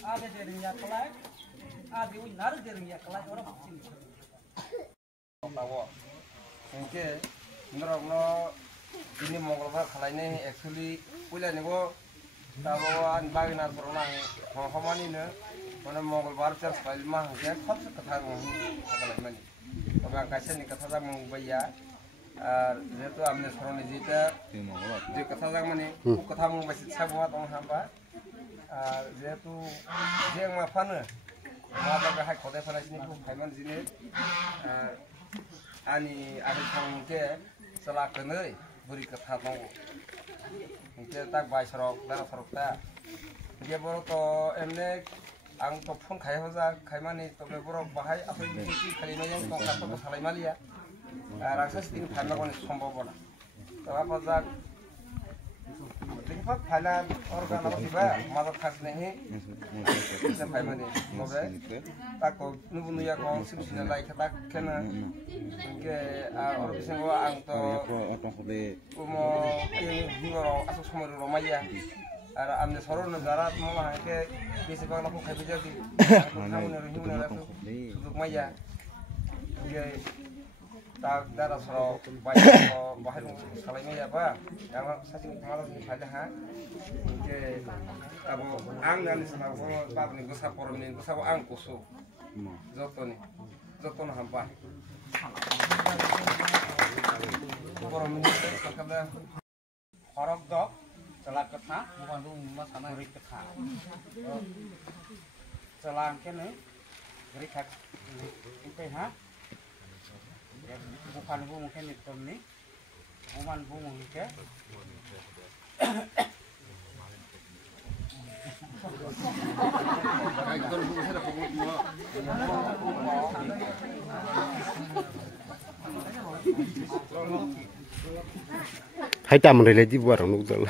ada dirinya kelak, ada unar dirinya kelak orang sini. Tahu, mungkin menurut ini Mongolbar kalau ini actually punya nih gua tahu bagi nas beronang, Hongkong ini mana Mongolbar terus file mah, dia khas kata ngomong kalau ini, tapi angkasa nih kata ngomong bayar. Itu amne sorone jita je kata jang mane ku kata mong basi sabwa tong hamba jetu je ma phana ma ba ha khode phana sini ku phaiman jine ani ade thang ke sala kanai buri kata tong ke tak bai sorok dara sorok ta je boro to emne ang to phone khai hoja khaimani to be boro bahai apoi ki khalino yang to ka to salai malia রাক্ষস দিন ফাইলা কোন সম্ভব না তবে পজাক দিনফাক ফাইলা অর্গান দিবা মাদক খাস নেহি ফাইমানি তবে তাকো নুবুনুয়া কো সিমসিনা লাই খাতা কেনা কে আর বিসঙ্গ আং তো কুমো হিবর আসো সময় রমাইয়া আর আমনে সরন যারা মলা হাকে বেশি বাংলা কো খাইবে যাদি খামনে হিমনে রাখো সুযোগ মাইয়া tak darah serau bahaya salahnya ya pak yang saya malas saja ha ke abu ang dan sana ko bab ni gusa por ni gusa ang kusu zoto ni hampa por ni sakada horok dok celak ketha bukan tu mas sana rik ketha celang kene rik hak itu ha bukan bu mungkin itu nih, bukan bu mungkin. Hai tamu relati buat orang nukdal.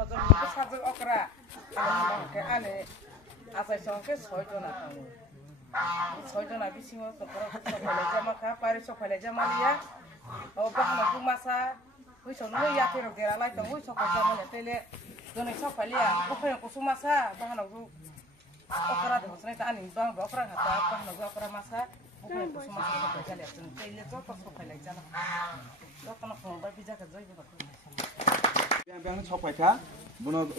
Rojong itu satu okra, kalau ke ane, asal songke soalnya tamu, soalnya nabi sih mau okra, soalnya jama kah, pari soalnya jama dia, oh bah nabi masa, wih soalnya ya terus dia lagi tamu, wih soalnya jama dia tele, dono soalnya, bukan kusum masa, bah nabi okra deh, soalnya ane bah okra kata, bah nabi okra masa, bukan kusum masa soalnya dia, tele jauh soalnya jama, jauh kan aku mau bijak kerja itu betul. Yang coba ya, bono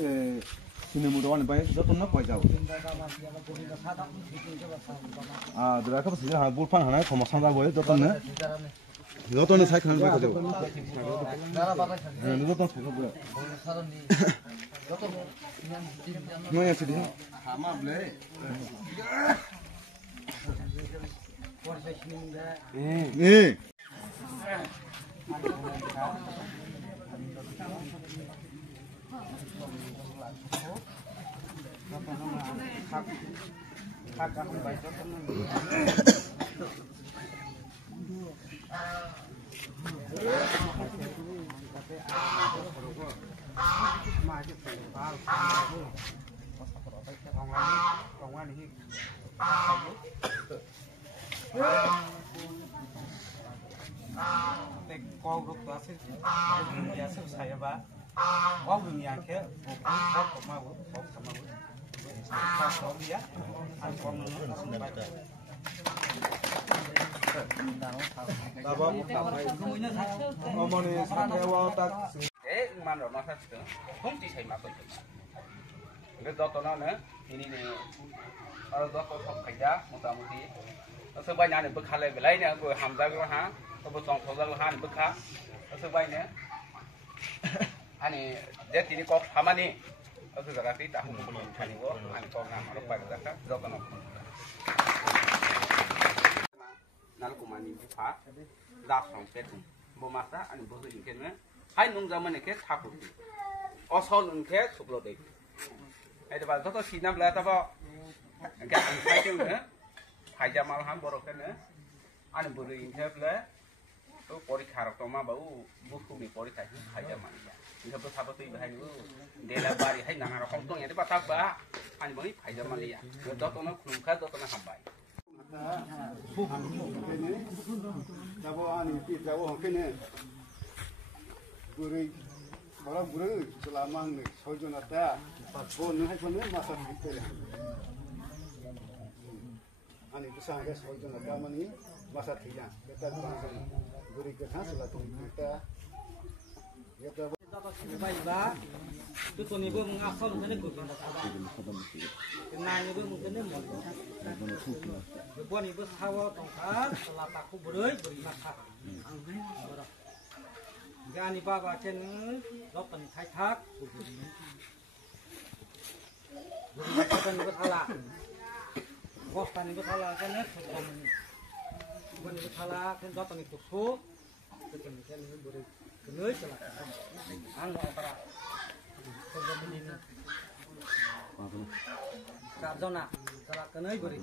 sini mudawan baik, jatuh nak baik jauh. Dulu kan sih, hal bulpan hana, kalau masalah baik jatuh nih. Jatuh nih saya kan baik jauh. Jatuh tak suka baik. Mana sih dia? Sama boleh. Hak aku baca teman. Kau ruk asyik, dia asyik saya bah. Kau dunia ke, kau kemau, kau dia, aku menurut baca. Mana orang saya tu, kunci saya masuk. Ini doktor mana? Ini ni, orang doktor sok kerja, muda-mudi. Sebanyak ni berkali belai ni aku hamzah aku ha, aku song song aku ha ni berkah. Sebanyak ani dia tini kok sama nih aku jaga ti tahu belum kali gua ani kok nama rupa jaga jokan aku nal kumani fa das song pet bo masa ani bo hin ken hai nung zaman ke thapu osol nung ke sublo de ai de ba to sinam la ta ba ga an sai tu ne hai jamal ham borok ken ani bo hin ke le তো পরীক্ষার তোমা বাবু বুকুমি পরীক্ষা হাইজা মানিয়া ইনতো সাবো তুই ভাই নু দেলা বাড়ি হাই নানা রকম তো এতে পাতা বা আনি বই হাইজা মানিয়া যতন খুমখা যতন হাবাই যাবো আনি কি যাবো হকেনে বুড়ি বড় বুড়ি সালামাং সজনতা ও নহাই ফনে মাসা ভিতরে ani kesangka sojona kamani masa tiga kita langsung beri ke khas lah kita baik ba tu tu ni bu mengasal mungkin aku kena sabar kena ni bu mungkin ni mau buat ni bu hawa tongkat setelah taku beri masak gani baba chen lo pen khai thác bukan ni bu salah Bostan itu salah kan ya, bukan itu salah kan datang itu su, kan ini beri kenai salah, anggo antara kerja begini, kerja nak salah kenai beri.